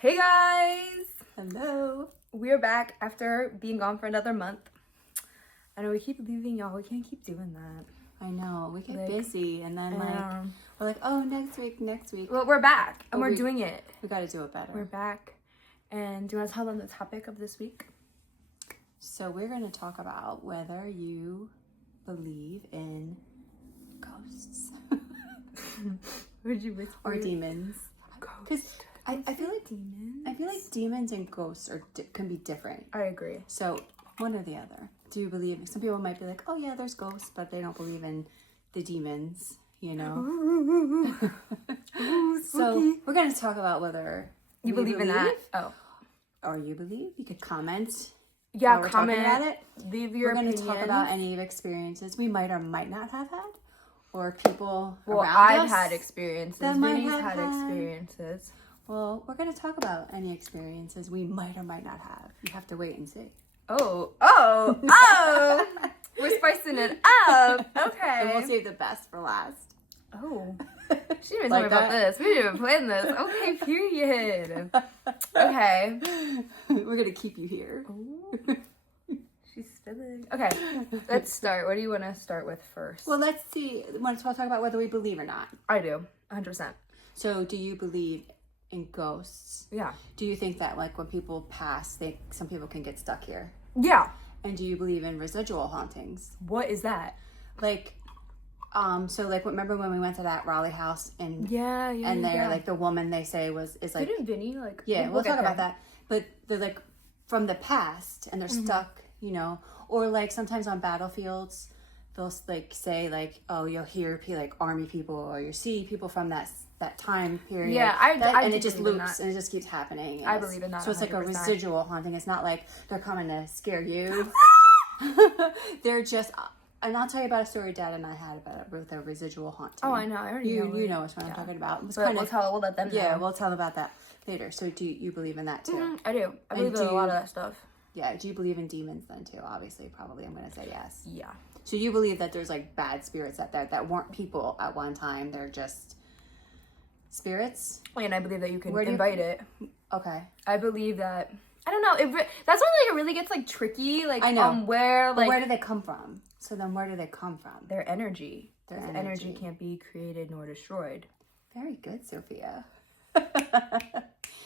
Hey guys! Hello. We're back after being gone for another month. I know we keep leaving y'all. We can't keep doing that. I know. We get Like, busy and then we're like, oh, next week. Well, we're back and But we're doing it. We got to do it better. We're back. And do you want to tell them the topic of this week? So we're going to talk about whether you believe in ghosts Would you whisper? or demons. Because I feel like demons. I feel like demons and ghosts can be different. I agree. So one or the other. Do you believe? Some people might be like, oh yeah, there's ghosts, but they don't believe in the demons. You know. Ooh, So we're going to talk about whether you we believe in that? Oh. Or you believe. You could comment. Yeah, while we're comment. talking about it. Leave your We're going to opinions. talk about any experiences we might or might not have had, or people Well, around I've us had experiences. that might Vinny's have had had. experiences. Well, we're going to talk about any experiences we might or might not have. You have to wait and see. Oh! We're spicing it up. Okay. And we'll save the best for last. Oh. She didn't even Like tell me about that? this. We didn't even plan this. Okay, period. Okay. We're going to keep you here. Ooh. She's spilling. Okay, let's start. What do you want to start with first? Well, let's see. Want to talk about whether we believe or not. I do. 100%. So, do you believe in ghosts? Yeah. Do you think that, like, when people pass, some people can get stuck here? Yeah. And do you believe in residual hauntings? What is that? Like, so like, remember when we went to that Raleigh house and Yeah. and they're like the woman they say is like, Didn't Vinny like? yeah, we'll get talk about there. that. But they're like from the past and they're stuck, you know, or like sometimes on battlefields they'll like say like, oh, you'll hear like army people or you see people from that time period. Yeah, I and do it just believe in loops that. and it just keeps happening. I believe in that. So it's like a 100%. residual haunting. It's not like they're coming to scare you. They're just. And I'll tell you about a story Dad and I had about it with a residual haunting. Oh, I know. I already know. You know what I'm talking about. It was But we'll let them know. yeah, we'll tell about that later. So do you believe in that too? Mhm, I do. I believe in a lot of that stuff. Yeah. Do you believe in demons then too? Obviously, probably. I'm gonna say yes. Yeah. So you believe that there's like bad spirits out there that weren't people at one time. They're just spirits. And I believe that you can Where do you- invite it. Okay. I believe that. I don't know. That's when like it really gets like tricky. Like I know. Where But like where do they come from? So then where do they come from? their energy. Their Because energy. energy can't be created nor destroyed. Very good, Sophia.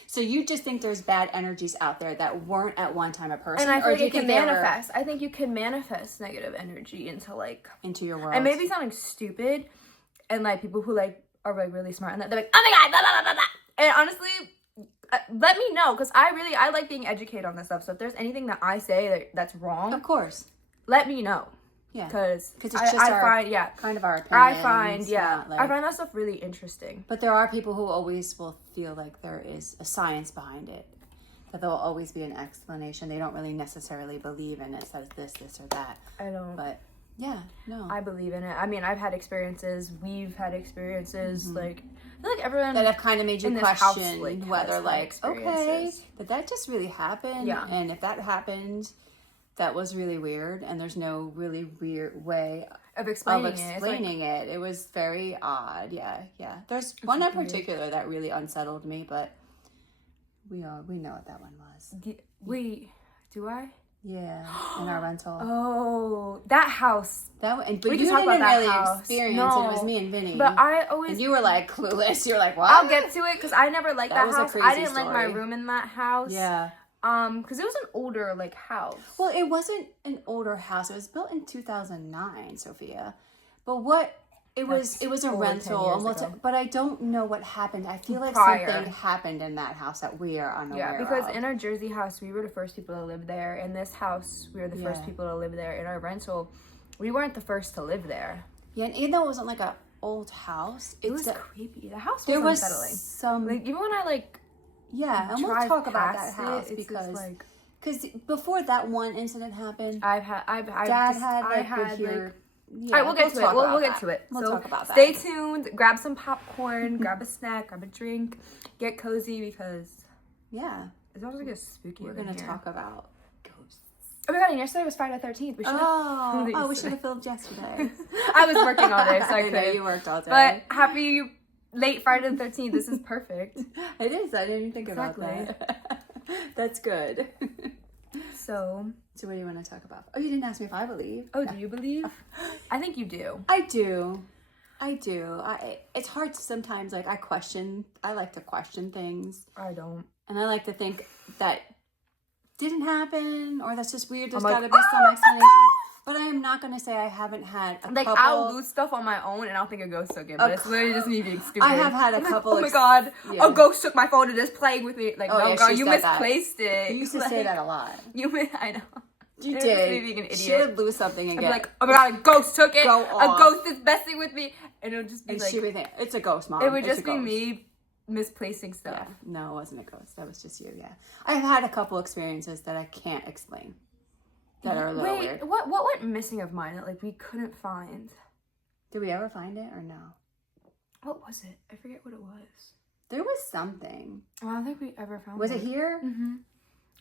So you just think there's bad energies out there that weren't at one time a person, And I or think do you it can they were manifest. I think you can manifest negative energy into like. into your world? I may be sounding stupid, and like people who like are like really smart and that they're like, oh my god, blah, blah, blah, blah. And honestly, let me know because I like being educated on this stuff. So if there's anything that I say that's wrong, Of course. let me know. Yeah. Because Because it's just find our opinion. I find not like- I find that stuff really interesting. But there are people who always will feel like there is a science behind it. That there will always be an explanation. They don't really necessarily believe in it. Says this or that. I don't. But yeah, no. I believe in it. I mean, I've had experiences. We've had experiences. Like I feel like everyone that have kind of made you in this house, question like, has whether, had like, okay, experiences. did that just really happen? Yeah. And if that happened, that was really weird, and there's no really weird way of explaining of it. It's like, explaining it. It was very odd. Yeah. There's one in particular that really unsettled me, but we know what that one was. wait, do I? Yeah, in our rental. Oh, that house. That one, but We you can talk didn't about that really house. experience No. it. It was me and Vinny. But I always. and you were like clueless. You were like, what? I'll get to it because I never liked That that was a house. I crazy didn't like my story. room in that house. Yeah. Because it was an older like house. Well, it wasn't an older house. It was built in 2009, Sophia. But what it was a over 10 rental years almost. ago. But I don't know what happened. I feel like Prior. something happened in that house that we are unaware Yeah, because of. in our Jersey house, we were the first people to live there. In this house, we were the first Yeah. people to live there. In our rental, we weren't the first to live there. Yeah, and even though it wasn't like a old house, It was it's creepy. The house was there was unsettling. some Like even when I like yeah, and we'll drive talk about that past it, house it's just, because like before that one incident happened, Dad Dad had like would hear. Yeah, all right, we'll get to it. talk We'll about get that. to it. We'll So talk about that. stay tuned. Grab some popcorn. Grab a snack. Grab a drink. Get cozy because Yeah, it's about to get spooky. we're in gonna here. talk about ghosts. Oh my god! And yesterday was Friday the 13th. We should. Oh, we should have filmed yesterday. I was working all day, so I I know couldn't. you worked all day. But happy late Friday the 13th. This is perfect. It is. I didn't even think Exactly. about that. That's good. So So what do you want to talk about? Oh, you didn't ask me if I believe. oh, do you believe? I think you do. I do. It's hard to sometimes, like, I like to question things. I don't. And I like to think that didn't happen, or that's just weird. There's I'm got like, to be "Oh, some explanation. But I am not going to say I haven't had a Like, couple. I'll lose stuff on my own and I'll think a ghost took it, but it's literally just me being stupid. I have had a I'm like, couple oh my ex- god, yeah. a ghost took my phone and is playing with me. Like, Oh, no, yeah, girl, she you said that. misplaced it. You used to Like, say that a lot. I know. You It was did. me being an She idiot. would lose something and I'd be get like, oh my god, a ghost took it. Go A off. ghost is messing with me. And it would just be and like, she would think, it's a ghost, Mom. it would It's just a be ghost." me misplacing stuff. Yeah. No, it wasn't a ghost. That was just you, yeah. I've had a couple experiences that I can't explain. That are a little Wait, weird. what went missing of mine that like we couldn't find? Did we ever find it or no? What was it? I forget what it was. There was something. I don't think we ever found it. Was it here? Mm-hmm.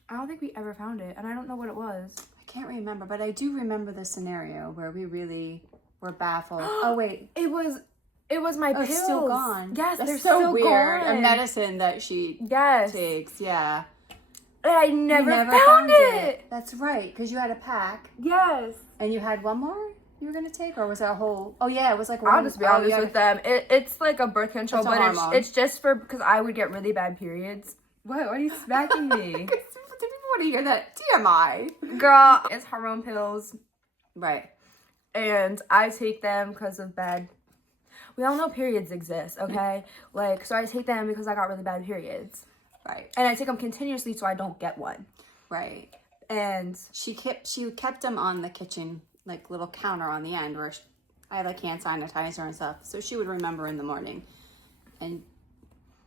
I don't think we ever found it, and I don't know what it was. I can't remember, but I do remember the scenario where we really were baffled. Oh, wait. It was my Oh, pills. it's still gone. Yes, That's they're so still weird. gone. A medicine that she Yes. takes, yeah. And I We never found it. That's right, because you had a pack. Yes. And you had one more you were going to take? Or was that a whole... Oh, yeah, it was like one... I'll just be honest with them. It's like a birth control, It's a but hormone. it's just for, because I would get really bad periods. What are you smacking me? People want to hear that. TMI. Girl, it's hormone pills. Right. And I take them because of bad... We all know periods exist, okay? Like, so I take them because I got really bad periods. Right. And I take them continuously so I don't get one. Right. And She kept them on the kitchen, like, little counter on the end where I had, like, hand sanitizer and stuff. So she would remember in the morning. And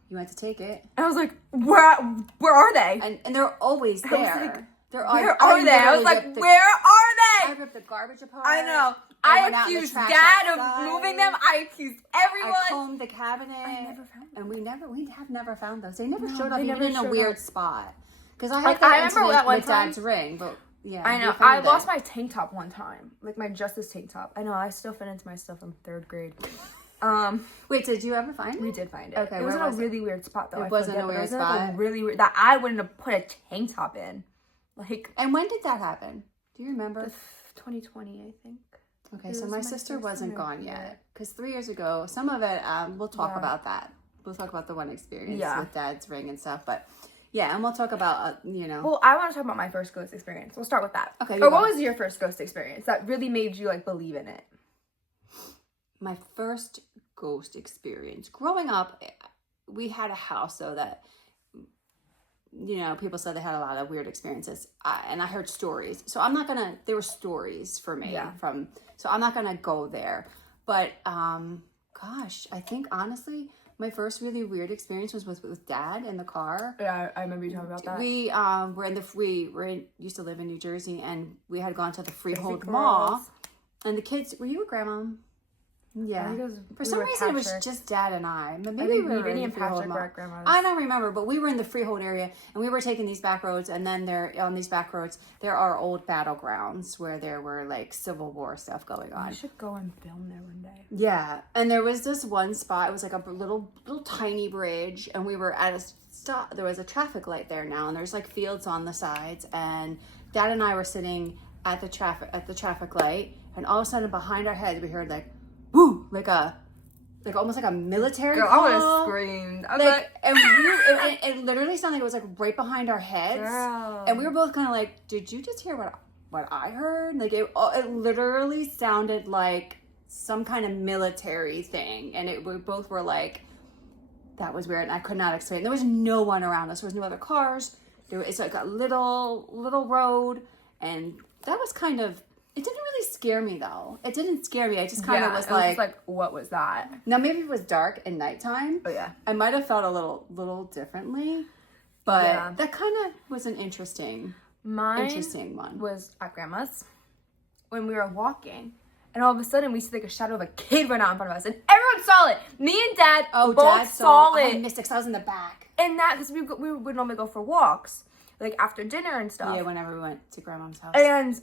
you went to take it. I was like, where are they? And they're always was there. like, They're Where are they? I was like, where I are they? ripped the garbage apart. I know. I I went out in the accused trash Dad outside. of moving them. I accused everyone. I combed the cabinet. I never found them. And we have never found those. They never No, showed up they even never in a showed weird up. spot. Because I Like, had that I remember incident that one with time. Dad's ring, but yeah. I know. we found I lost it. my tank top one time. Like my Justice tank top. I know. I still fit into my stuff from 3rd grade. Wait, did you ever find it? We did find it. Okay, it was in where a was it? really weird spot though. It I wasn't forget, a but it weird was in, like, spot? a really weird that I wouldn't have put a tank top in. Like And when did that happen? Do you remember? 2020, I think. Okay, It so was my my sister first wasn't summer. gone Yeah. yet. Because 3 years ago, some of it, we'll talk Yeah. about that. We'll talk about the one experience Yeah. with Dad's ring and stuff. But yeah, and we'll talk about, Well, I want to talk about my first ghost experience. We'll start with that. Okay, Or you what go. was your first ghost experience that really made you like believe in it? my first ghost experience. Growing up, we had a house, though, that, people said they had a lot of weird experiences. And I heard stories. So I'm not going to, there were stories for me Yeah. so I'm not going to go there. But, gosh, I think, honestly, my first really weird experience was with Dad in the car. Yeah, I remember you talking about that. We used to live in New Jersey, and we had gone to the Freehold Crazy Mall. girls. And the kids, were you a grandma? Yeah. I think it was, For some reason, it was just Dad and I. But maybe we were Vinny in and the Freehold Patrick Mall. were at grandma's. I don't remember, but we were in the Freehold area, and we were taking these back roads, and then on these back roads, there are old battlegrounds where there were, like, Civil War stuff going I on. should go and film there one day. Yeah, and there was this one spot, it was like a little tiny bridge, and we were at a stop, there was a traffic light there now, and there's, like, fields on the sides, and Dad and I were sitting at the traffic light, and all of a sudden, behind our heads, we heard, like, woo, like almost like a military Girl, call. I would have screamed. I was Like, and it literally sounded like it was like right behind our heads, Girl. and we were both kind of like, "Did you just hear what I heard?" Like it literally sounded like some kind of military thing, and we both were like, "That was weird," and I could not explain. There was no one around us. There was no other cars. It's like a little road, and that was kind of. It didn't really scare me though. It didn't scare me. I just kind of was it like, just like, what was that? now maybe it was dark and nighttime. Oh yeah. I might have felt a little differently, but Yeah. that kind of was an interesting Mine one. was at grandma's when we were walking, and all of a sudden we see like a shadow of a kid run out in front of us, and everyone saw it. Me and Dad both Dad saw I it. missed it 'cause I was in the back. And that because we would normally go for walks, like after dinner and stuff. Yeah, whenever we went to Grandma's house. And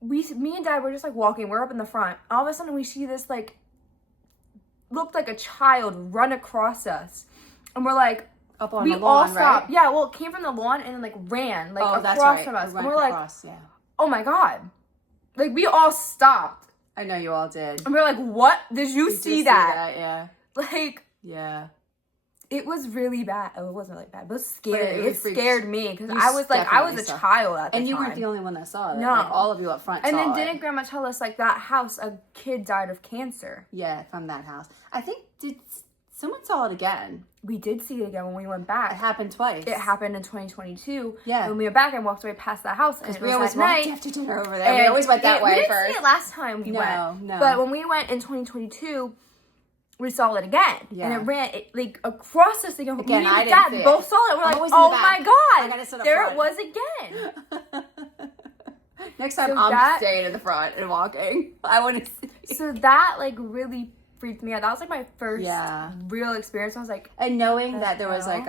me and Dad were just like walking. We're up in the front. All of a sudden, we see this like looked like a child run across us. And we're like, Up on we the lawn, all stopped. right? Yeah, well, it came from the lawn and then like ran like Oh, that's across right. from us. Right And we're like, across, yeah. oh my God. Like, we all stopped. I know you all did. And we're like, what? Did you Did see you that? Yeah. Like, Yeah. it was really bad. Oh, it wasn't really bad, but it was But scary. it It freaked- scared me because you I was like, I was definitely a saw. child at the And you time. weren't the only one that saw it. No. Like, all of you up front And saw then it. didn't Grandma tell us like that house, a kid died of cancer? Yeah, from that house. I think, did someone saw it again? We did see it again when we went It back. happened twice. It happened in 2022. Yeah. When we went back and walked right past that house, and Because it we was always at walked night. after dinner over there. We always went that we way didn't first. see it last time we No, went. no. But when we went in 2022, we saw it again, Yeah. and it ran like across us again. Again, Me I and didn't Dad see it. both saw it. We're I'm like, always in the oh back. my I God, gotta sit up there front. it was again. Next time So I'm that- staying in the front and walking. I want to see. So that like really freaked me out. That was like my first Yeah. real experience. I was like, And knowing The that there was hell? like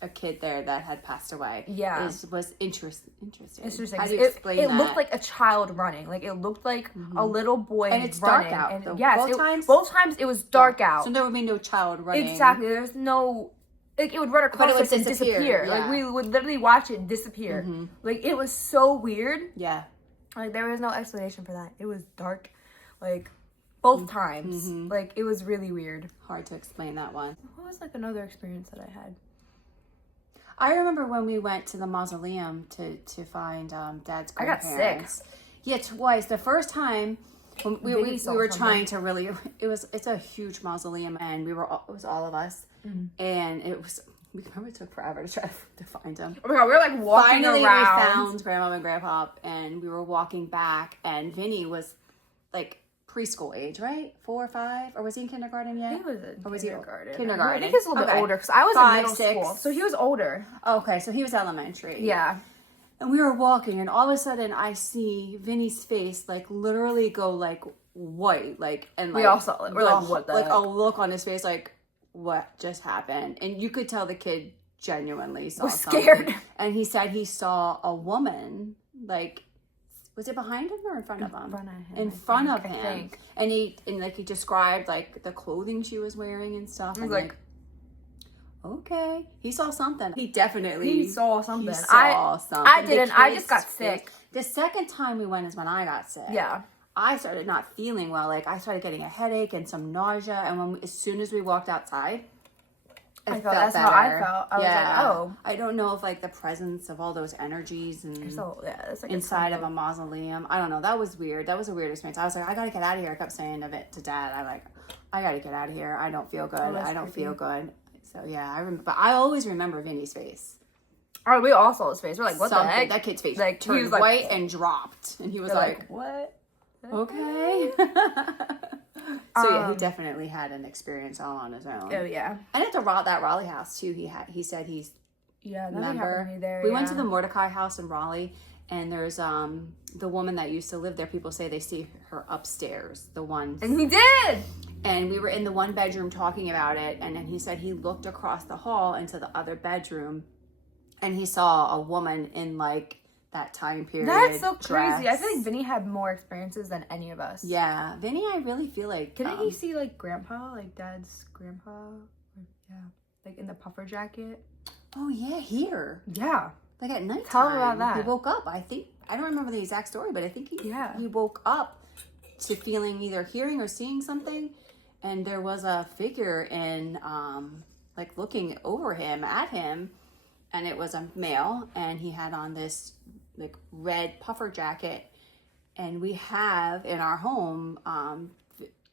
a kid there that had passed away. Yeah. Was interesting. it's interesting. How do you explain it that? looked like a child running. Like it looked like a little boy And it's dark running. out, And though. yes, Both times? both times it was dark out. So there would be no child running. Exactly. There's no. Like, it would run across it would us and disappear, disappear. yeah. Like, we would literally watch it disappear. Like, it was so weird. Yeah. Like, there was no explanation for that. It was dark. Like, both times. Like, it was really weird. Hard to explain that one. What was, like, another experience that I had? I remember when we went to the mausoleum to find Dad's I got grandparents. sick. Yeah, twice. The first time when we Vinny saw were something. trying to really. It's a huge mausoleum, and it was all of us, and it was. We remember it took forever to try to find them. Oh my God, we were, like, walking Finally, around. we found Grandma and Grandpa, and we were walking back, and Vinny was like preschool age, right? 4 or 5, or was he in kindergarten yet? He was in Or was he kindergarten. kindergarten? I think he was a little bit Okay. older because I was 5, in middle 6. school. So he was older. Okay, so he was elementary. Yeah. And we were walking, and all of a sudden, I see Vinny's face like literally go like white, like and We like, all saw it. We're like, what the like heck? a look on his face, like what just happened, and you could tell the kid genuinely saw Was something. scared. And he said he saw a woman, like, was it behind him or in front of him? In front of I him. think. And he described like the clothing she was wearing and stuff. I was and like, okay, he saw something. He definitely He saw something. He saw something. I didn't. The I just got kid's face- sick. The second time we went is when I got sick. Yeah. I started not feeling well. Like I started getting a headache and some nausea. And as soon as we walked outside, I felt that's how I felt. I was like, oh. I don't know if like the presence of all those energies and So, yeah, it's like inside of a mausoleum. I don't know. That was weird. That was a weird experience. I was like, I gotta get out of here. I kept saying to Dad, I gotta get out of here. I don't feel good. that's I don't creepy. feel good. So yeah, but I always remember Vinny's face. All right, we all saw his face. We're like, what Something. the heck? That kid's face Like, he turned was like- white and dropped, and he was They're like, what? okay. So yeah, he definitely had an experience all on his own. Oh yeah. And at that Raleigh house too, he said he's Yeah, nothing remember happened to me there. we went to yeah. the Mordecai house in Raleigh, and there's the woman that used to live there. People say they see her upstairs, the one. And he did. And we were in the one bedroom talking about it, and then he said he looked across the hall into the other bedroom, and he saw a woman in like that time period. That's so crazy. I dress. feel like Vinny had more experiences than any of us. Yeah, Vinny, I really feel like Didn't he see like grandpa, like Dad's grandpa? Yeah. Like in the puffer jacket. Oh yeah, here. Yeah. Like at night. Tell him about that. He woke up. I don't remember the exact story, but I think he woke up to feeling either hearing or seeing something, and there was a figure in like looking over him at him, and it was a male, and he had on this like red puffer jacket, and we have in our home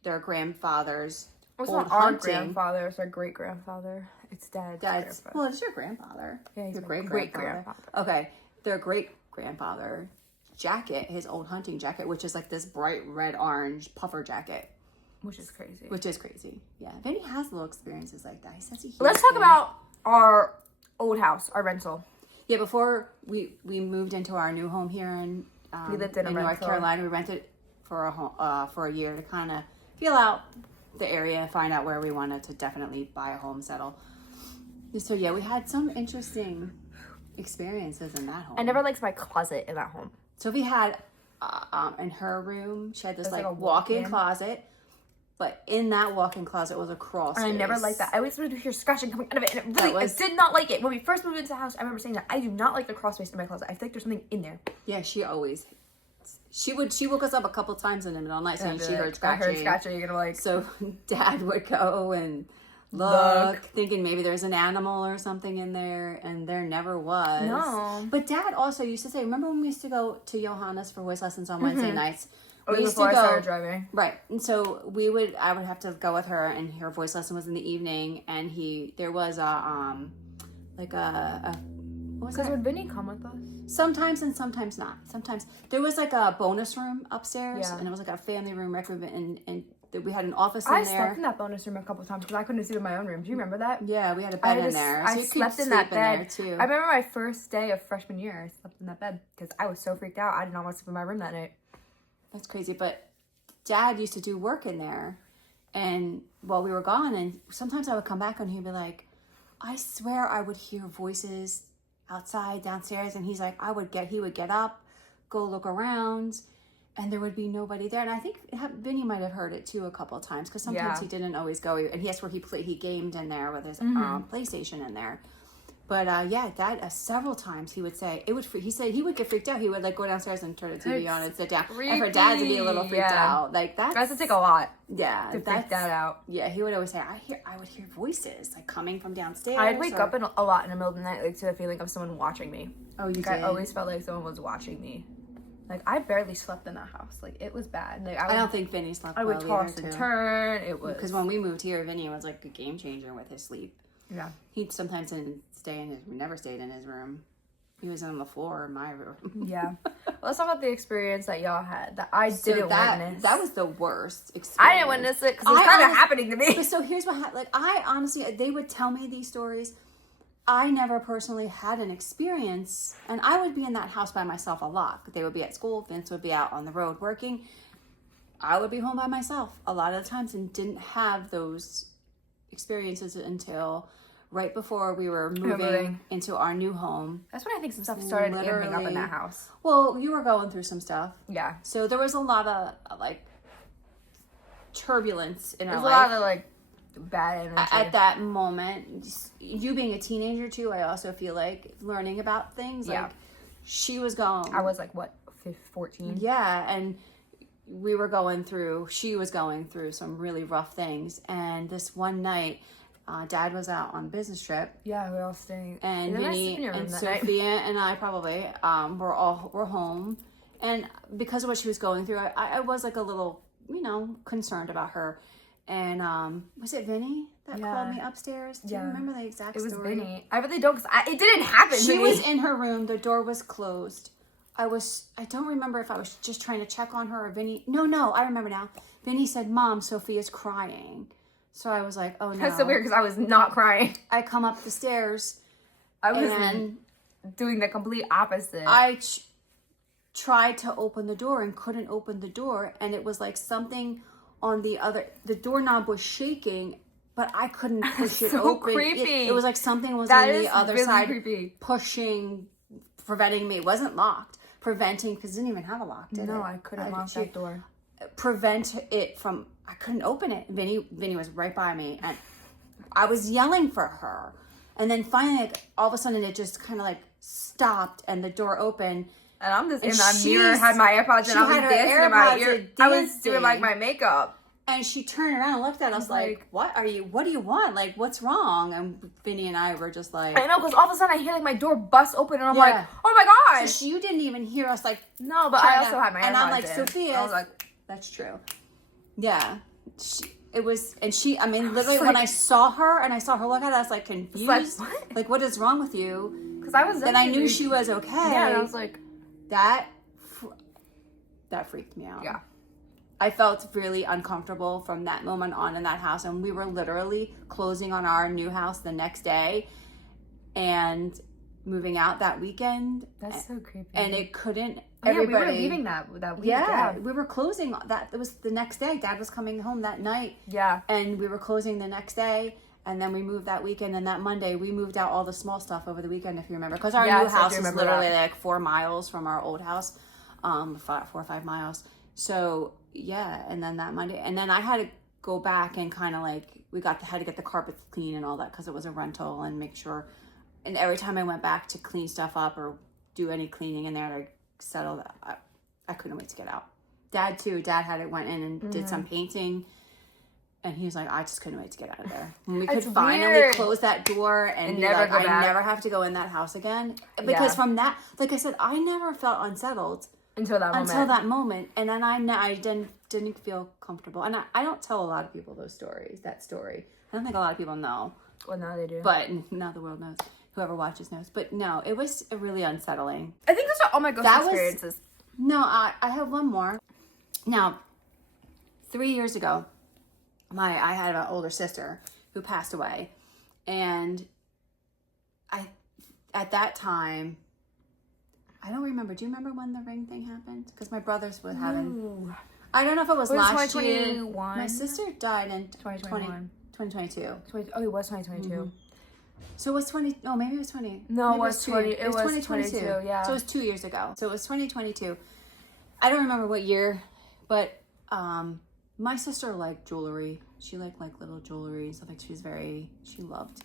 their grandfather's It's old not our hunting. grandfather, it's our great grandfather. It's Dad's grandfather. Well, it's your grandfather. Yeah, he's your my great great-grandfather. Okay, their great grandfather jacket, his old hunting jacket, which is like this bright red orange puffer jacket, Which is crazy. which is crazy. Yeah, Vinny has little experiences like that. He says he. Let's hears talk things. about our old house, our rental. Yeah, before we moved into our new home here in We lived in a North rental. Carolina, we rented for a home for a year to kind of feel out the area and find out where we wanted to definitely buy a home, settle. So yeah, we had some interesting experiences in that home. I never liked my closet in that home. So we had in her room, she had this It was like like a walk-in walk-in. closet, But in that walk-in closet was a crawl space. And I never liked that. I always would hear scratching coming out of it, and it really, I did not like it. When we first moved into the house, I remember saying that I do not like the crawl space in my closet. I feel like there's something in there. Yeah, she always. She woke us up a couple times in the middle of the night saying she heard scratching. I heard scratching. You're gonna like. So Dad would go and look, thinking maybe there's an animal or something in there, and there never was. No. But Dad also used to say, remember when we used to go to Johanna's for voice lessons on Wednesday nights? We used before to go, I started driving. Right. And so I would have to go with her, and her voice lesson was in the evening, and there was what was that? Because would Vinny come with us? Sometimes and sometimes not. Sometimes there was like a bonus room upstairs, Yeah. and it was like a family room, rec room, and we had an office in I there. slept in that bonus room a couple times because I couldn't sleep in my own room. Do you remember that? Yeah, we had a bed in there. So I you could slept in sleep that bed. there too. I remember my first day of freshman year. I slept in that bed because I was so freaked out. I did not want to sleep in my room that night. That's crazy. But Dad used to do work in there, and while we were gone, and sometimes I would come back and he'd be like, I swear I would hear voices outside, downstairs, and he's like, he would get up, go look around, and there would be nobody there. And I think Vinny might have heard it too a couple of times, because sometimes he didn't always go, and that's where he gamed in there with his PlayStation in there. But Dad, several times he would say he said he would get freaked out. He would like go downstairs and turn the TV on and sit down. And for Dad to be a little freaked out, like that has to take a lot. Yeah, to freak Dad out. Yeah, he would always say, I would hear voices like coming from downstairs. I'd wake up a lot in the middle of the night, like to the feeling of someone watching me. Oh, you did? I always felt like someone was watching me. Like I barely slept in that house. Like it was bad. Like I don't think Vinny slept. I would toss and turn. It was because when we moved here, Vinny was like a game changer with his sleep. Yeah, he sometimes never stayed in his room. He was on the floor in my room. Yeah. Well, let's talk about the experience that y'all had that I didn't witness. That was the worst experience. I didn't witness it because it was kind of happening to me. But so here's what happened. Like I honestly, they would tell me these stories. I never personally had an experience, and I would be in that house by myself a lot. They would be at school. Vince would be out on the road working. I would be home by myself a lot of the times and didn't have those experiences until right before we were moving into our new home. That's when I think some stuff started amping up in that house. Well, you were going through some stuff. Yeah. So there was a lot of like turbulence in our life. There's a lot of like bad energy. At that moment, you being a teenager too, I also feel like learning about things. Like she was going. I was like, what, 14? Yeah, and she was going through some really rough things. And this one night, Dad was out on a business trip. Yeah, we were all staying. And Vinny and Sophia and I probably were home. And because of what she was going through, I was like a little, concerned about her. And was it Vinny that called me upstairs? Do you remember the exact story? It was Vinny. I really don't, because it didn't happen. She was in her room. The door was closed. I don't remember if I was just trying to check on her or Vinny. No, I remember now. Vinny said, Mom, Sophia's crying. So I was like, oh no. That's so weird because I was not crying. I come up the stairs. I was doing the complete opposite. I tried to open the door and couldn't open the door. And it was like something on the doorknob was shaking, but I couldn't push it open. Creepy. It was like something was on the other side creepy. Pushing, preventing me. It wasn't locked. Preventing, because it didn't even have a lock, did it? No, I couldn't lock that door. Prevent it from, I couldn't open it. Vinny was right by me, and I was yelling for her. And then finally, like, all of a sudden, it just kind of like stopped, and the door opened. And I'm just in that mirror, had my AirPods, and I was dancing in my ear. I was doing like my makeup. And she turned around and looked at us like, what do you want? Like, what's wrong? And Vinny and I were just like... I know, because all of a sudden I hear like my door bust open and I'm like, oh my gosh. So you didn't even hear us like... No, but I also had my AirPods. And I'm like, in. Sophia... I was like... That's true. Yeah. Literally when I saw her look at us, I was like confused. Like, what is wrong with you? Because I was... Then I knew she was okay. Yeah, and I was like... That freaked me out. Yeah. I felt really uncomfortable from that moment on in that house, and we were literally closing on our new house the next day and moving out that weekend. That's so creepy. And it couldn't... we were leaving that week. Yeah, we were closing that. It was the next day. Dad was coming home that night. Yeah. And we were closing the next day, and then we moved that weekend, and that Monday we moved out all the small stuff over the weekend, if you remember. Because our new house is literally like 4 miles from our old house, 4 or 5 miles. So... Yeah, and then that Monday, and then I had to go back and kind of like, had to get the carpets clean and all that because it was a rental and make sure. And every time I went back to clean stuff up or do any cleaning in there, like settle that, I couldn't wait to get out. Dad too. Dad went in and did some painting. And he was like, I just couldn't wait to get out of there. And we could finally close that door and never like, I never have to go in that house again. Because from that, like I said, I never felt unsettled until that moment. And then I didn't feel comfortable. And I don't tell a lot of people that story. I don't think a lot of people know. Well, now they do. But now the world knows. Whoever watches knows. But no, it was really unsettling. I think those are all my ghost experiences. No, I have one more. Now, 3 years ago, I had an older sister who passed away, and at that time, I don't remember. Do you remember when the ring thing happened? Because my brothers were having. I don't know if it was last year. My sister died in 2022. Oh, it was 2022. Mm-hmm. So it was 20. Oh, maybe it was 20. No, it was 20. It was 2022. Yeah. So it was 2 years ago. So it was 2022. I don't remember what year, but my sister liked jewelry. She liked like little jewelry, stuff like she loved.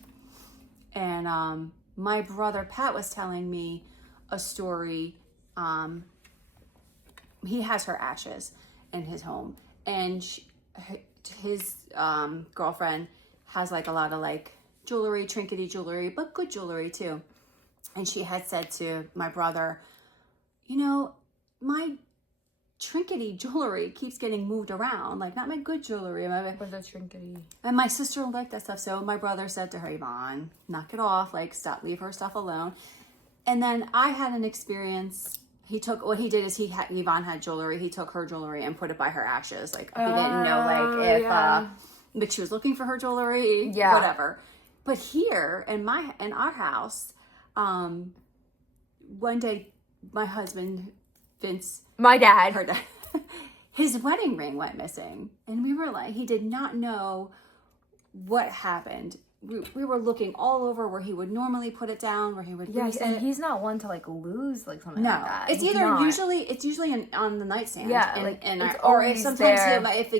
And my brother Pat was telling me a story. He has her ashes in his home, and his girlfriend has like a lot of like jewelry, trinkety jewelry, but good jewelry too. And she had said to my brother, you know, my trinkety jewelry keeps getting moved around, like not my good jewelry. What's a trinkety? And my sister liked that stuff, so my brother said to her, Yvonne, knock it off, like stop, leave her stuff alone. And then I had an experience. What he did is Yvonne had jewelry. He took her jewelry and put it by her ashes. Like he didn't know like if like she was looking for her jewelry, whatever. But here in our house, one day my husband Vince, my dad, her dad, his wedding ring went missing, and we were like, he did not know what happened. We were looking all over where he would normally put it down, where he would lose it. And he's not one to like lose like something like that. It's usually on the nightstand. Yeah, or if sometimes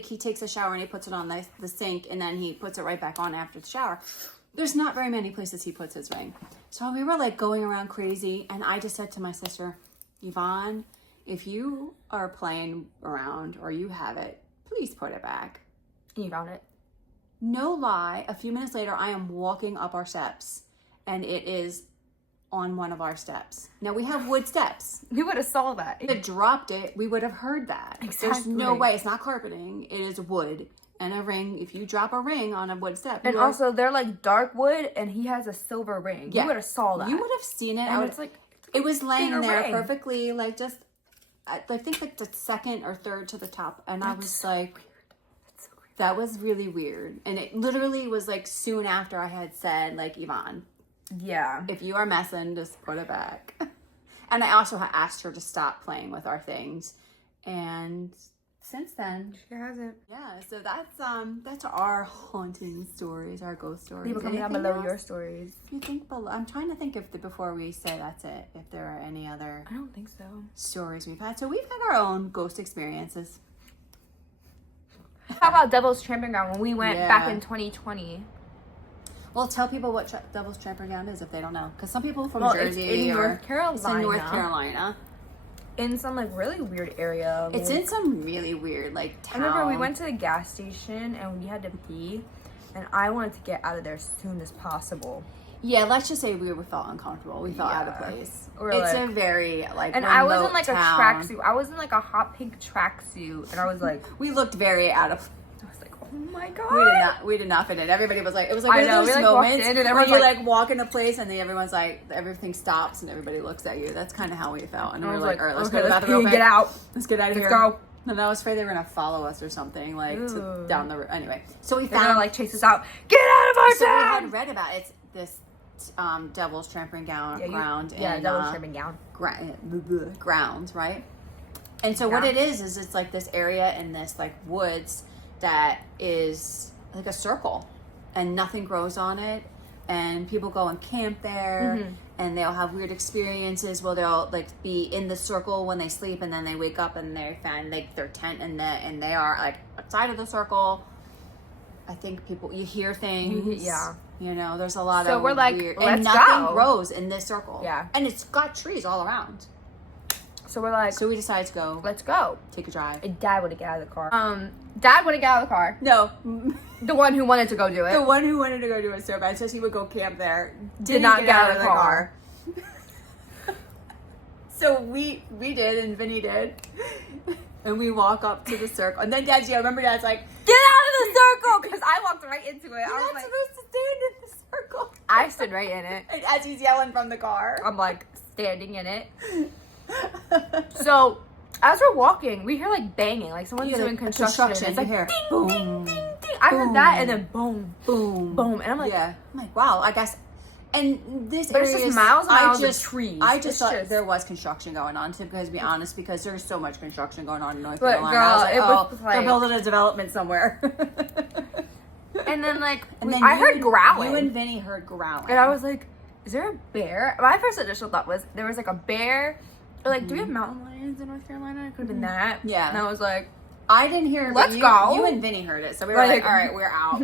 he takes a shower and he puts it on the sink and then he puts it right back on after the shower. There's not very many places he puts his ring. So we were like going around crazy, and I just said to my sister, Yvonne, if you are playing around or you have it, please put it back. You found it. No lie, a few minutes later, I am walking up our steps, and it is on one of our steps. Now, we have wood steps. We would have saw that. If it dropped it, we would have heard that. Exactly. There's no way. It's not carpeting. It is wood. And a ring, if you drop a ring on a wood step. And also, they're like dark wood, and he has a silver ring. Yeah. You would have saw that. You would have seen it. And it's like... It was laying there perfectly, like just... I think like the second or third to the top. And I was like... That was really weird. And it literally was like soon after I had said, like, Yvonne, if you are messing, just put it back. And I also asked her to stop playing with our things. And since then, she hasn't. Yeah, so that's our haunting stories, our ghost stories. People comment down below your stories. You think below? I'm trying to think before we say that's it, if there are any other. I don't think so. Stories we've had. So we've had our own ghost experiences. How about Devil's Tramping Ground when we went back in 2020? Well, tell people what Devil's Tramping Ground is if they don't know. Because some people from Jersey it's in North Carolina. It's in North Carolina. In some like really weird area. It's in some really weird like town. I remember we went to the gas station and we had to pee. And I wanted to get out of there as soon as possible. Yeah, let's just say we felt uncomfortable. We felt out of place. It's a very like and I was in like a tracksuit. I was in like a hot pink tracksuit, and I was like, we looked very out of. I was like, oh my god. We did not fit in. Everybody was like, it was like one of those moments where you like walk in a place and then everyone's like, everything stops and everybody looks at you. That's kind of how we felt, and we were like, all right, let's go to the bathroom. Get out. Let's get out of here. Let's go. And I was afraid they were gonna follow us or something, like down the road. Anyway, so we found gonna, like chase us out. Get out of our town. So we had read about it. It's this Devil's Tramping Ground. Devil's Tramping Ground. Grounds, right? And so what it is it's like this area in this like woods that is like a circle, and nothing grows on it, and people go and camp there, and they'll have weird experiences where they'll like be in the circle when they sleep, and then they wake up and they find like their tent and they are like outside of the circle. I think you hear things. Yeah. You know, there's a lot So of we're like, weird, let's and nothing go. grows in this circle. Yeah. And it's got trees all around. So we're like, So we decided to go let's go. take a drive. And Dad wouldn't get out of the car. Dad wouldn't get out of the car. No. The one who wanted to go do it. The one who wanted to go do it so bad, so he would go camp there. Did not get out of the car. So we did, and Vinny did. And we walk up to the circle. And then Dad's, remember Dad's like, Get out of the circle! Because I walked right into it. you're I was not like, supposed to stand in the circle. I stood right in it. And as he's yelling from the car. I'm like standing in it. So as we're walking, we hear like banging, like someone's doing construction. It's like here. ding, Boom. ding, ding, ding. I heard that, and then boom, Boom. boom, and I'm like, Yeah. I'm like, wow, I guess. And this But it's area just is- miles and miles I of just, trees. I It's just thought just- there was construction going on, to be honest, because there's so much construction going on in North But, Carolina. girl, I was like, it was oh, like- they're building a development somewhere. and then like you I heard and- growling, You and Vinny heard growling. and I was like, is there a bear? My first initial thought was there was like a bear, or like, do we have mountain lions in North Carolina? It could have been that. Yeah. And I was like, I didn't hear it. Let's but go. You and Vinny heard it, so we were like, Like- all right, we're out.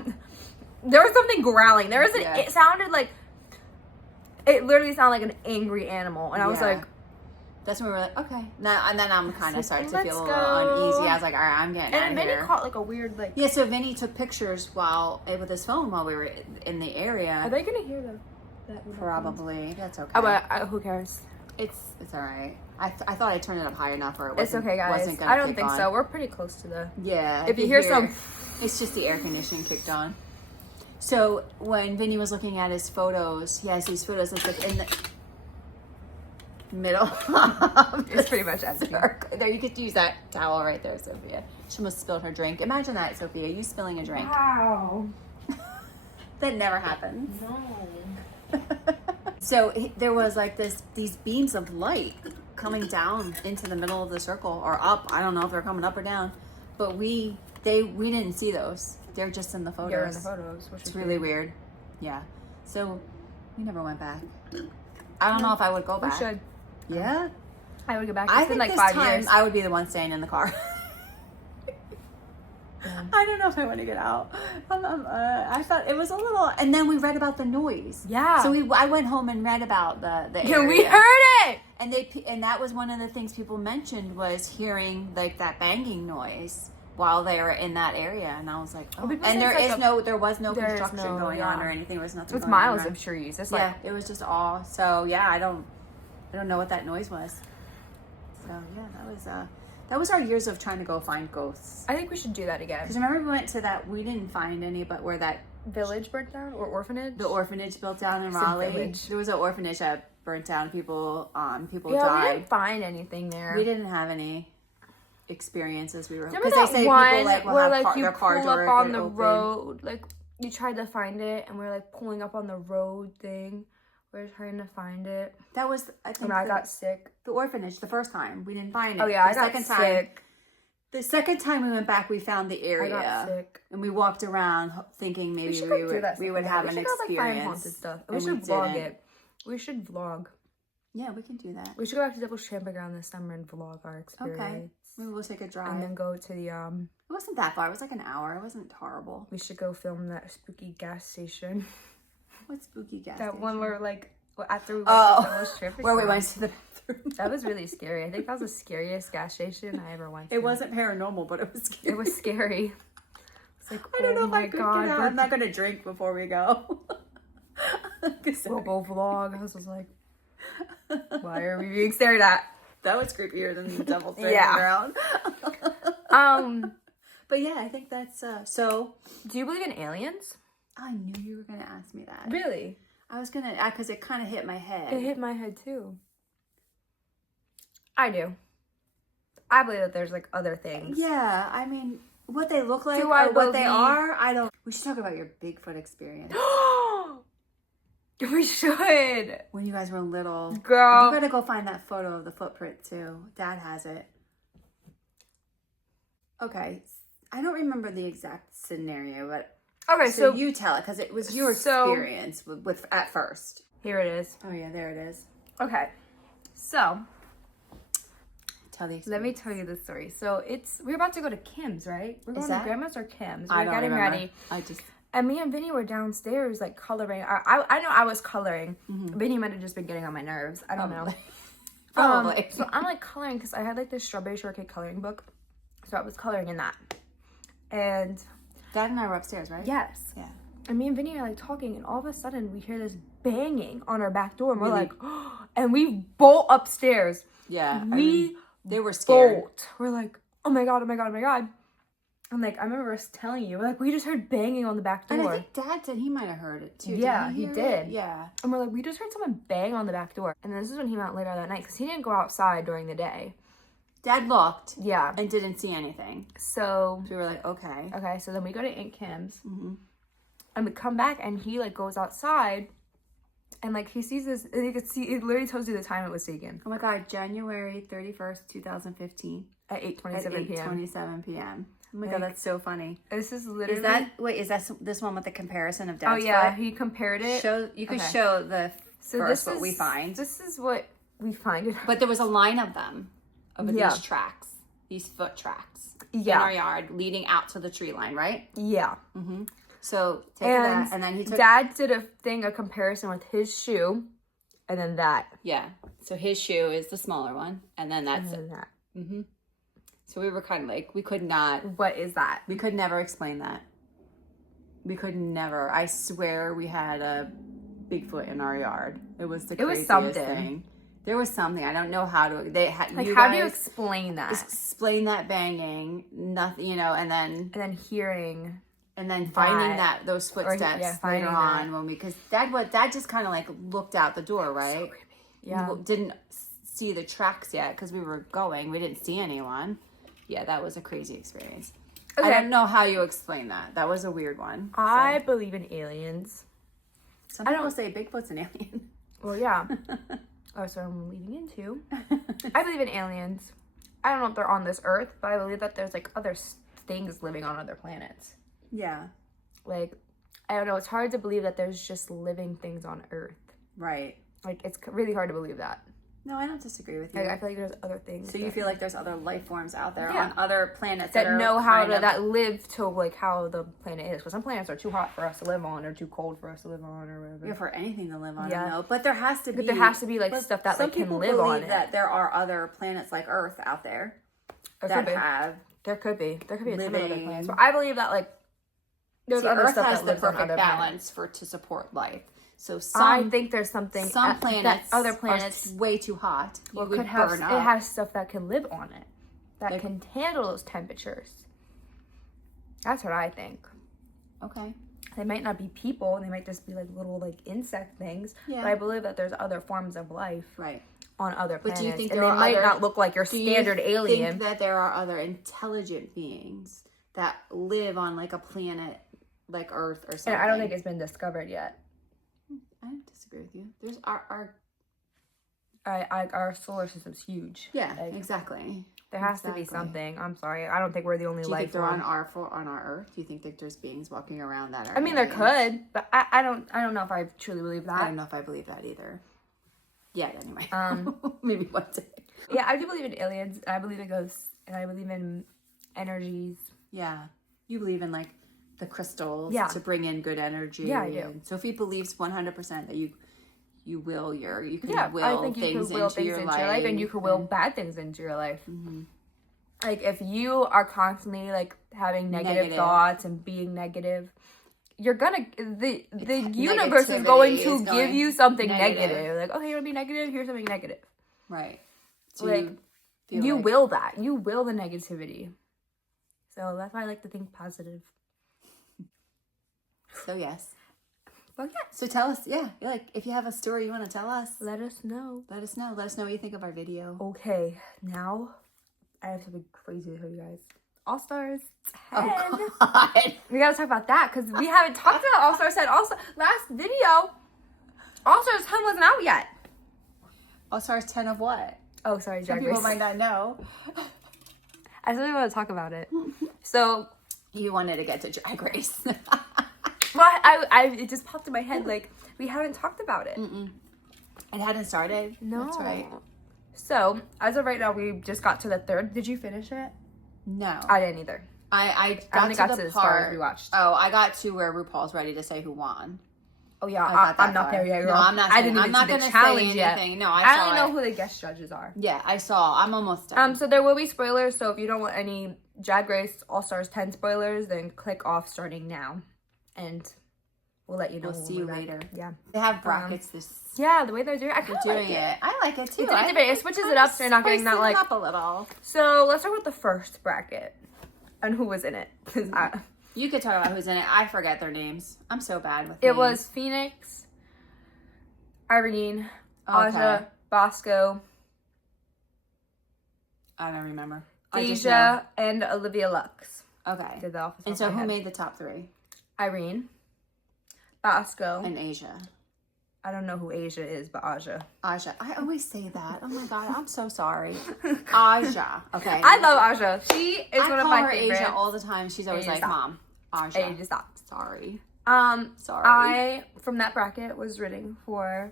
there was something growling. There was Yeah. it sounded like, it literally sounded like an angry animal, and I was Yeah. like, That's when we were like, okay. Now, and then I'm kind of starting to Let's feel a go. little uneasy. I was like, all right, I'm getting out and of then here. Vinny caught like a weird like. Yeah, so Vinny took pictures with his phone while we were in the area. Are they gonna hear that? Probably. That's okay. Oh, but who cares? It's all right. I thought I turned it up high enough, or it It's wasn't, okay, guys. wasn't gonna I don't kick think on. so. We're pretty close to the. Yeah. If you hear some, it's just the air conditioning kicked on. So when Vinny was looking at his photos, he has these photos that's like in the middle. Of it's pretty much empty. circle. There, you could use that towel right there, Sophia. She almost spilled her drink. Imagine that, Sophia. You spilling a drink. Wow. That never happens. No. So there was like these beams of light coming down into the middle of the circle, or up. I don't know if they're coming up or down, but we didn't see those. They're just in the photos. You're in the photos, which It's is really weird. Yeah. So we never went back. I don't know if I would go We back. should. Yeah. I would go back. I It's been think like this 5 time years. I would be the one staying in the car. I don't know if I want to get out. I thought it was a little, and then we read about the noise. Yeah. So I went home and read about the Yeah, area. we heard it. And that was one of the things people mentioned was hearing like that banging noise while they were in that area, and I was like, oh. Well, people And say it's like there was no there is construction no- going yeah. on or anything. There was nothing. It's going on miles around. of trees. It's Yeah, like it was just all. So yeah, I don't know what that noise was. So yeah, that was our years of trying to go find ghosts. I think we should do that again. Because remember we went to that, we didn't find any, but where that Village burnt down or orphanage? the orphanage built down in Some Raleigh. village. There was an orphanage that burnt down. People Yeah, we died. didn't find anything there. We didn't have any experiences. We were Remember because that they say one people like will where have like you their car pull door up on the open. road, like you tried to find it, and we're like pulling up on the road thing. We're trying to find it, That was I think and I got sick. the orphanage the first time we didn't find it. Oh yeah, I The got second sick. time, the second time we went back, we found the I area. got sick. And we walked around thinking maybe should we go do that would stuff have again. an We should go, like, find experience. haunted stuff. We and should vlog didn't. it. We should vlog. Yeah, we can do that. We should go back to Devil's Camping Ground this summer and vlog our experience. Okay. Maybe we'll take a drive. And then go to the It wasn't that far. It was like an hour. It wasn't horrible. we should go film that spooky gas station. What spooky gas That station? one where like after we went Oh, to Devil's Trip or where we something. went to the bathroom. That was really scary. I think that was the scariest gas station I ever went to. It wasn't paranormal, but it was scary. It was scary. It's like, I don't know oh if my I could god, get out. I'm not going to drink before we go. we'll go vlog. I was just like, why are we being stared at? That was creepier than the devil turning Yeah. around. But yeah, I think that's so. Do you believe in aliens? I knew you were going to ask me that. Really? I was going to, because it kind of hit my head. It hit my head too. I do. I believe that there's like other things. Yeah, I mean, what they look like Do or I what they believe- are, I don't. We should talk about your Bigfoot experience. We should. When you guys were little. Girl. You gotta go find that photo of the footprint too. Dad has it. Okay. I don't remember the exact scenario, but Okay, so so you tell it because it was your So- experience with at first. here it is. Oh yeah, there it is. Okay. So Tell the experience. Let me tell you the story. So we're about to go to Kim's, right? We're going to Grandma's or Kim's. I We're don't getting remember. ready. And me and Vinny were downstairs, like, coloring. I know I was coloring. Vinny might have just been getting on my nerves. I don't know. Probably. So I'm, like, coloring because I had, like, this strawberry shortcake coloring book. So I was coloring in that. And... Dad and I were upstairs, right? Yes. Yeah. And me and Vinny are, like, talking. And all of a sudden, we hear this banging on our back door. And we're like... and we bolt upstairs. Yeah. They were scared. We're like, oh, my God, oh, my God, oh, my God. I'm like, I remember us telling you, like, we just heard banging on the back door. And I think Dad said he might have heard it too. Yeah, he did. Yeah. And we're like, we just heard someone bang on the back door. And this is when he went later that night because he didn't go outside during the day. Dad looked. Yeah. And didn't see anything. So we were like, okay. Okay, so then we go to Aunt Kim's. And we come back and he, like, goes outside. And, like, he sees this, and you could see, it literally tells you the time it was taken. Oh my God, January 31st, 2015. At 8:27 p.m. 8:27 p.m. Oh my God, that's so funny. This is literally... Is that this one with the comparison of Dad's Oh, yeah, foot? he compared it. You could show the first what we find. This is what we find. But there was a line of them, of Yeah. these tracks, these foot tracks Yeah. in our yard leading out to the tree line, right? Yeah. So take that, and then he took... Dad did a comparison with his shoe, and then that. Yeah, so his shoe is the smaller one, and then that's And it. then that. So we were kind of like, we could not... What is that? We could never explain that. We could never. I swear we had a Bigfoot in our yard. It was the craziest something. thing. There was something. I don't know how to... How do you explain that? Explain that banging, nothing, you know, and then hearing... And then finding those footsteps later on when because Dad just kind of like looked out the door, right? So creepy. Yeah. We didn't see the tracks yet because we were going. We didn't see anyone. Yeah, that was a crazy experience. Okay. I don't know how you explain that. That was a weird one. I believe in aliens. Some people say Bigfoot's an alien. Well, yeah. That's what I'm leading into. I believe in aliens. I don't know if they're on this Earth, but I believe that there's like other things living on other planets. Yeah. Like, I don't know. It's hard to believe that there's just living things on Earth. Right. Like, it's really hard to believe that. No, I don't disagree with you. Like, I feel like there's other things. So you feel like there's other life forms out there Yeah. on other planets that are know how to, kind of- that live to, like, how the planet is. Because some planets are too hot for us to live on or too cold for us to live on or whatever. Yeah, for anything to live on, Yeah. I know. But there has to be... But there has to be, like, stuff that, like, can live on it. Some people believe that there are other planets like Earth out there that have... There could be. There could be a ton of other living- planets. But I believe that, like, there's other Earth stuff has that the lives on perfect other balance planets. to support life. So I think there's something... some that planets other planets... are way too hot. Well, You would could have, burn it up. has stuff that can live on it. That Like- can handle those temperatures. That's what I think. Okay. They might not be people. They might just be, like, little, like, insect things. Yeah. But I believe that there's other forms of life. Right. On other But planets. do you think and there they are might other- not look like your standard Do you alien. think that there are other intelligent beings that live on like a planet like Earth or something? And I don't think it's been discovered yet. I don't disagree with you. There's our Our solar system's huge. yeah, Like, exactly. there has to be something. I'm sorry. I don't think we're the only Do you life think they're form. on our Earth? Do you think that there's beings walking around that are I mean, there aliens? could, but I don't know if I truly believe I that. don't know if I believe that either. Yeah, anyway. Maybe one day. Yeah, I do believe in aliens. And I believe in ghosts, and I believe in energies. Yeah. You believe in like the crystals Yeah. to bring in good energy. Yeah, I do. And Sophie believes 100% that you can will I think you things could will into things your into life. your life, and you could will bad things into your life. Like if you are constantly like having negative thoughts and being negative, you're gonna the universe is going Negativity to is give going you something negative. negative. Like, okay, you wanna be negative? Here's something negative. Right. Like, you will that. You will the negativity. So that's why I like to think positive. So yes. But yeah, So tell us, like if you have a story you want to tell us, let us know. let us know. Let us know what you think of our video. Okay, now I have something crazy to tell you guys. All Stars 10. Oh God. We gotta talk about that because we haven't talked about All Stars 10. Also, last video, All Stars 10 wasn't out yet. All Stars 10 of what? Oh, sorry, Some Drag people Race. might not know. I really want to talk about it. So, You wanted to get to Drag Race. well, it just popped in my head like we haven't talked about it. It hadn't started. No. That's right. So, as of right now, we just got to the third. Did you finish it? No. I didn't either. I only got to the part start we watched. Oh, I got to where RuPaul's ready to say who won. Oh yeah, got that I'm not far. there yet, girl. No, I'm not. I didn't I'm even not see the gonna challenge say yet. anything. No, I I don't saw know it. who the guest judges are. Yeah, I saw. I'm almost done. So there will be spoilers. So if you don't want any Drag Race All Stars 10 spoilers, then click off starting now, and we'll let you know. We'll when see you we're back. later. Yeah. They have brackets. This Yeah, the way they're doing, I kind they're of doing like it. I like it too. It's different. It switches it up, so you're not getting that like. up a little. So let's start with the first bracket, and who was in it? 'Cause You could talk about who's in it. I forget their names. I'm so bad with it names. was Phoenix, Irene, Okay. Aja, Bosco, I don't remember. I just Deja, and Olivia Lux. know. Okay. Did that off the top And so of my who head. made the top three? Irene, Bosco. And Asia. I don't know who Asia is, but Aja. Aja. I always say that. Oh my god, I'm so sorry. Aja. Okay. I love Aja. She is I one of call my her favorites. Asia all the time. She's always Asia, like, stop. Mom, Aja. Asia, stop. Sorry. Sorry. Sorry. I from that bracket was rooting for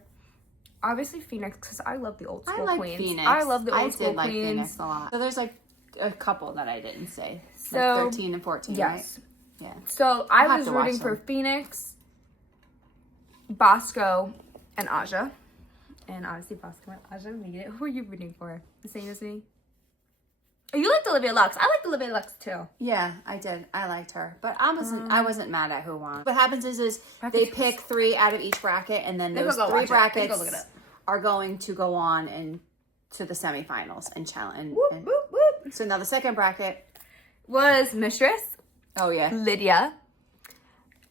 obviously Phoenix because I love the old school I like queens. Phoenix. I love the old I school did like queens. Phoenix a lot. So there's like a couple that I didn't say. So like 13 and 14, yes. right? Yeah. So I'll I have was to watch rooting for them. Phoenix, Bosco, and Aja. And obviously Bosco and Aja made it. Who are you rooting for? The same as me? Oh, you liked Olivia Lux. I liked Olivia Lux too. Yeah, I did. I liked her, but I wasn't mad at who won. What happens is they Brackets. pick 3 out of each bracket, and then They those can go 3 watch it. They can brackets go look it up. are going to go on and to the semifinals and challenge. Whoop, whoop, whoop. So now the second bracket. Was Mistress, Oh yeah. Lydia,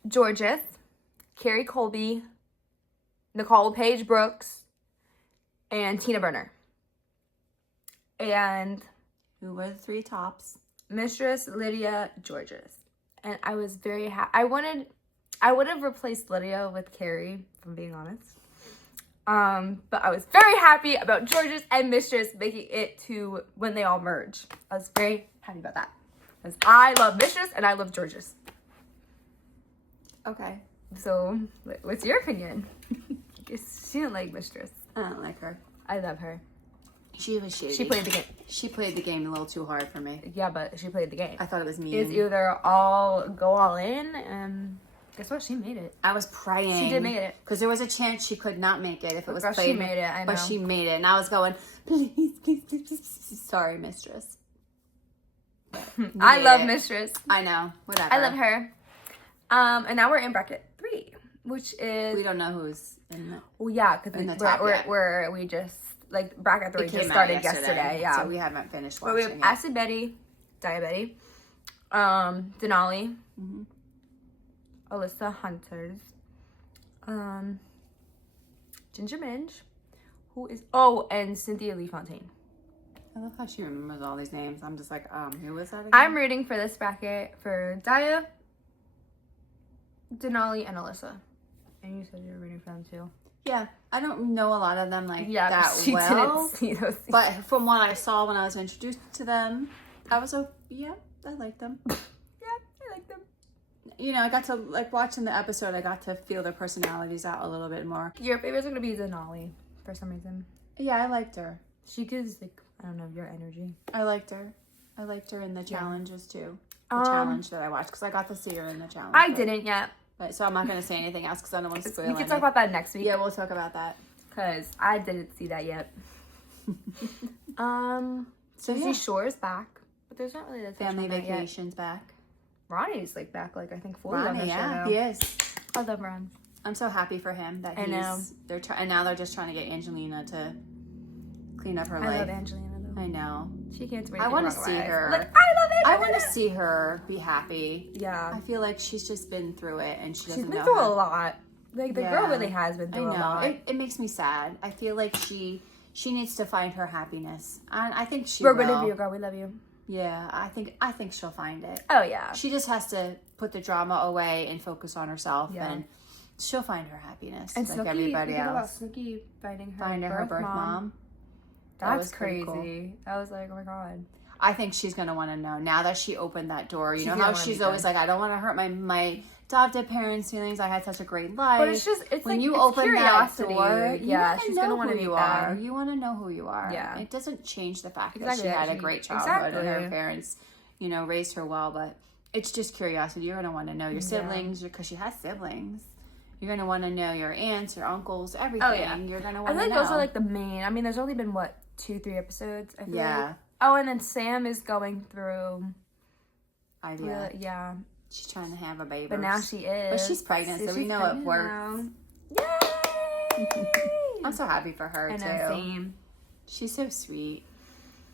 Georges, Carrie Colby, Nicole Paige Brooks, and Tina Burner. And Who were the 3 tops? Mistress, Lydia, Georges. And I was very happy. I would have replaced Lydia with Carrie, if I'm being honest. But I was very happy about Georges and Mistress making it to when they all merge. I was very happy about that. Because I love Mistress and I love Georges. Okay. So, what's your opinion? She didn't like Mistress. I don't like her. I love her. She was shady. She played the game. She played the game a little too hard for me. Yeah, but she played the game. I thought it was mean. It's either go all in, and guess what? She made it. I was praying. She did make it. Because there was a chance she could not make it if it was Girl, played. she made it, I But know. she made it. And I was going, please, please, please, please. Sorry, mistress. I made love it. Mistress. I know. Whatever. I love her. And now we're in bracket 3, which is We don't know who's in the... well, yeah, because in the top yet. we just like bracket 3 It just came out started yesterday. Yeah. So we haven't finished But we watching have it. Acid Betty, Diabetti, Denali, Mm-hmm. Alyssa Hunters, Ginger Minge, and Cynthia Lee Fontaine. I love how she remembers all these names. I'm just like, who was that again? I'm rooting for this bracket for Dia, Denali, and Alyssa. And you said you were rooting for them too. Yeah. I don't know a lot of them like Yeah, that she well. didn't see those. But from what I saw when I was introduced to them, I was I liked them. Yeah, I like them. You know, I got to, like, watching the episode, I got to feel their personalities out a little bit more. Your favorites are gonna be Denali for some reason. Yeah, I liked her. She gives like I don't know your energy. I liked her. I liked her in the challenges, too. The Um, challenge that I watched, because I got to see her in the challenge. I but- didn't yet. But, so I'm not going to say anything else, because I don't want to spoil We can anything. talk about that next week. Yeah, we'll talk about that. Cause I didn't see that yet. So, Susie yeah. Shore's back, but there's not really that much Family on that yet. Vacation's back. Ronnie's like back, like I think fully on Ronnie, the yeah, show he now. is. I love Ron. I'm so happy for him that I know. and now they're just trying to get Angelina to clean up her I life. love Angelina though. I know. She can't do I anything wanna wrong with see life. her. Like I love I Angelina. want to see her be happy. Yeah, I feel like she's just been through it and she doesn't she's been know through how. a lot. Like the girl Yeah. really has been I through a know. lot. It makes me sad. I feel like she needs to find her happiness. And I think she We're will. rid of you, girl. We love you. Yeah, I think she'll find it. Oh yeah. She just has to put the drama away and focus on herself, Yeah. and she'll find her happiness And like Snooki, everybody we talk about else. Snooki finding her Finding her birth mom. That That's was pretty crazy. cool. I was like, oh my god. I think she's gonna want to know now that she opened that door. You She's know gonna how wanna she's meet always them. like, I don't want to hurt my adopted parents' feelings. I had such a great life. But it's just, it's when like, you it's open that curiosity. door, Yeah, she's gonna want to who be you are. are. You want to know who you are. Yeah. It doesn't change the fact Exactly, that she had a actually. great childhood and her Exactly. parents, you know, raised her well. But it's just curiosity. You're gonna want to know your siblings because she has siblings. You're gonna want to know your aunts, your uncles, everything. Oh, yeah. You're gonna I want to think know. those are like the main. I mean, there's only been what 2-3 episodes. I feel Yeah. Like. Oh, and then Sam is going through. idea. Yeah. She's trying to have a baby. But now she is. But she's pregnant, so we she's know it pregnant works. now. Yay! I'm so happy for her I too. know, same. She's so sweet.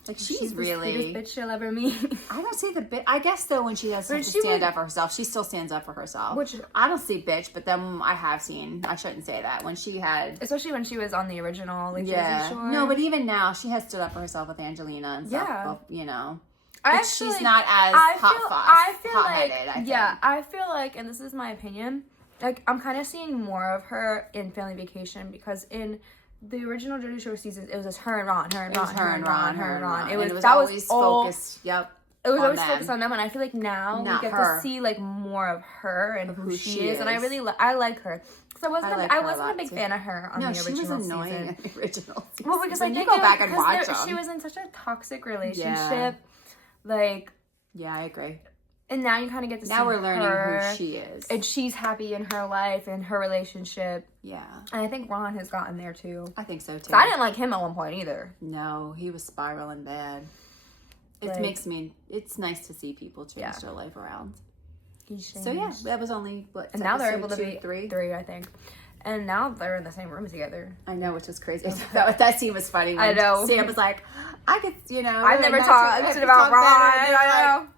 Like she's the really. sweetest bitch she'll ever meet. I don't see the bitch. I guess though, when she has to But she stand would- up for herself, she still stands up for herself. Which- I don't see bitch, but then I have seen. I shouldn't say that when she had. Especially when she was on the original, like Yeah. Jersey Shore. No, but even now, she has stood up for herself with Angelina and stuff. Yeah. But, you know. I But she's not as I feel hot-headed, like, I think. yeah, I feel like, and this is my opinion, like I'm kind of seeing more of her in Family Vacation because in the original Jersey Shore seasons, it was just her and Ron, her and It Ron, was her and Ron, her and Ron. It was, And that always was all, focused. Yep. it was on always them. focused on them, and I feel like now Not we get her. to see like more of her and who she is, and I is. really I like her. Because I her a wasn't a lot, big too. fan of her on No, the she original was annoying season. in the original season. Well, because when I you think go back and watch them. she was in such a toxic relationship, like, Yeah, I agree. and now you kind of get to see Now we're learning her, who she is. and she's happy in her life and her relationship, Yeah, and I think Ron has gotten there too. I think so too. So I didn't like him at one point either. No, he was spiraling bad. It Like- makes me. It's nice to see people change Yeah. their life around. He's So yeah, that was only what. and now they're able episode to be 3. three, I think, and now they're in the same room together. I know, which was crazy. that scene was funny. When I know. Sam was like, "I could, you know." I've never not talked to- about talk Ron. better," and they're I like, know.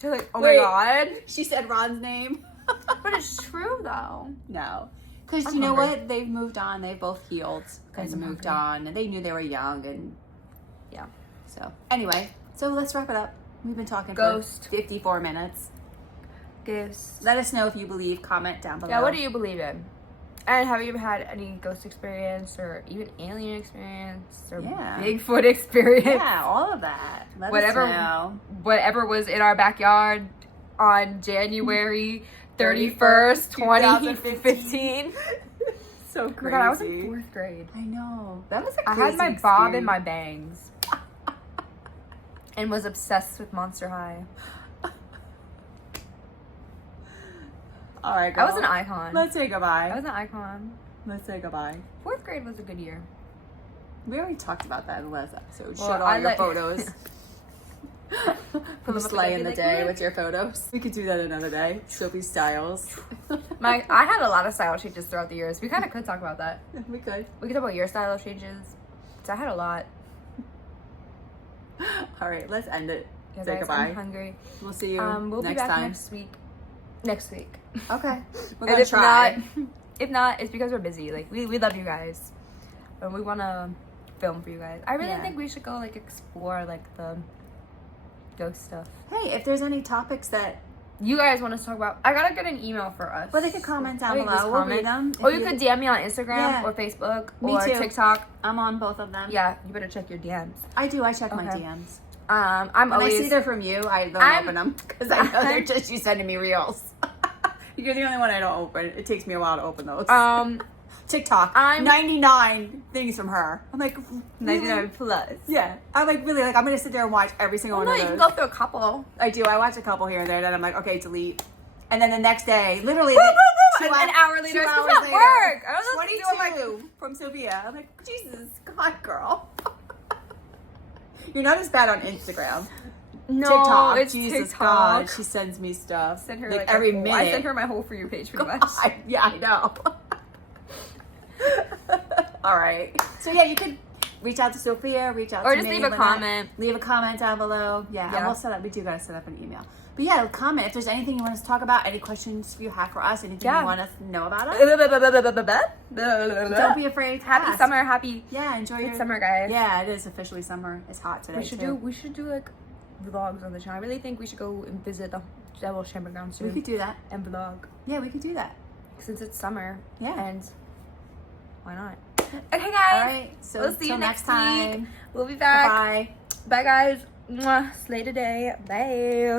They're like, oh Wait. my god, She said Ron's name. but it's true though. No. Because I'm you know hungry. what? They've moved on. They've both healed Guys, and I'm moved hungry. on. And they knew they were young. And Yeah. so, anyway. So let's wrap it up. We've been talking Ghost. for 54 minutes. Ghosts. Let us know if you believe. Comment down below. Yeah, what do you believe in? And have you ever had any ghost experience or even alien experience or Yeah. Bigfoot experience? Yeah, all of that. Let Whatever. us know. Whatever was in our backyard on January 31st, 2015. So Oh my crazy. God, I was in 4th grade. I know. That was a I crazy had my bob and experience. my bangs. And was obsessed with Monster High. All right, I girl. was an icon. Let's say goodbye. I was an icon. Let's say goodbye. 4th grade was a good year. We already talked about that in the last episode. Well, Showed all I your like- photos. Pull You them up slay and in the be like, day "Look." with your photos. We could do that another day. Sophie Styles. I had a lot of style changes throughout the years. We kind of could talk about that. We could. We could talk about your style changes. So I had a lot. All right, let's end it. Yeah, Say guys, goodbye. I'm hungry. We'll see you We'll next be back time. next week. Next week. Okay. We're And gonna if try. not, if not, it's because we're busy. Like we love you guys, and we want to film for you guys. I really Yeah. think we should go like explore like the ghost stuff. Hey, if there's any topics that, You guys want us to talk about? I gotta get an email for us. well, they could comment down Oh, you can just below. We'll comment. read them. Or If you could DM me on Instagram Yeah. or Facebook Me or too. TikTok. I'm on both of them. Yeah, you better check your DMs. I do. I check my Okay. DMs. I'm When always. I see they're from you, I don't I'm- open them because I know they're just you sending me reels. You're the only one I don't open. It takes me a while to open those. TikTok. I'm- 99 things from her. I'm like, really? 99 plus. Yeah. I'm like, really, like, I'm going to sit there and watch every single Oh no, one you of can those. go through a couple. I do. I watch a couple here and there, then I'm like, okay, delete. And then the next day, literally, Woo, woo, woo, 2 an hour later, 2 it's hours not later, work. I was just doing 22 from Sophia. I'm like, Jesus, God, girl. You're not as bad on Instagram. No, TikTok. it's Jesus TikTok. God, she sends me stuff. Send her like, like every a whole- minute. I sent her my whole For You page pretty much. God, yeah, I know. All right. So yeah, you could reach out to Sophia, reach out Or to just me, leave a whatnot. comment. Leave a comment down below. Yeah, Yeah. and we'll set up. We do gotta set up an email. But yeah, comment if there's anything you want us to talk about, any questions you have for us, anything Yeah. you want us to know about us. Don't Don't be afraid. To Happy ask. summer, happy Yeah, enjoy your good summer, guys. Yeah, it is officially summer. It's hot today. We should do like vlogs on the channel. I really think we should go and visit the Devil Chamber Ground We soon could do that. and vlog Yeah, we could do that. since it's summer. Yeah. And why not? Okay, guys. All right. So We'll see you till next time. week. We'll be back. Bye. Bye, guys. Mwah. Slay today. Bye.